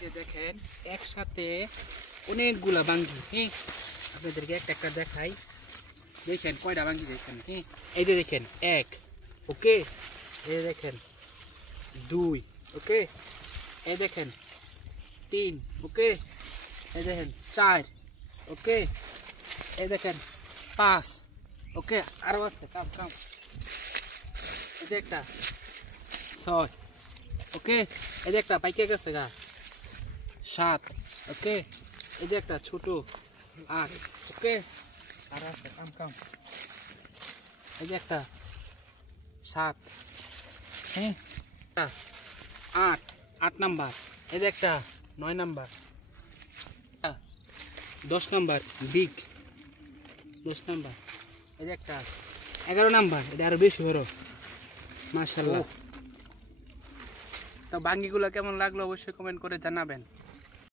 যে দেখেন একসাথে অনেকগুলা বাঙ্গি। হ্যাঁ, আপনাদেরকে একটা একটা দেখাই। দেখেন কয়টা বাঙ্গি দেখেন। হ্যাঁ, এই যে দেখেন 1, ওকে। এই যে দেখেন 2, ওকে। এই দেখেন 3, ওকে। এই দেখেন 4, ওকে। এই দেখেন 5, ওকে। আরো আছে, কাম কাম। এই যে একটা 6, ওকে। এই যে একটা পাইকে গেছে গা 7, ওকে। এই যে একটা ছোট 8, ওকে। আর আছে, কাম কাম। এই যে একটা 7, হ্যাঁ, 8 নাম্বার। এই যে একটা 9 নাম্বার, 10 নাম্বার বিগ 10 নাম্বার। এই যে একটা 11 নাম্বার, এটা আরো বেশি বড় মাশাআল্লাহ। তো বাঙ্গিগুলো কেমন লাগলো অবশ্যই কমেন্ট করে জানাবেন।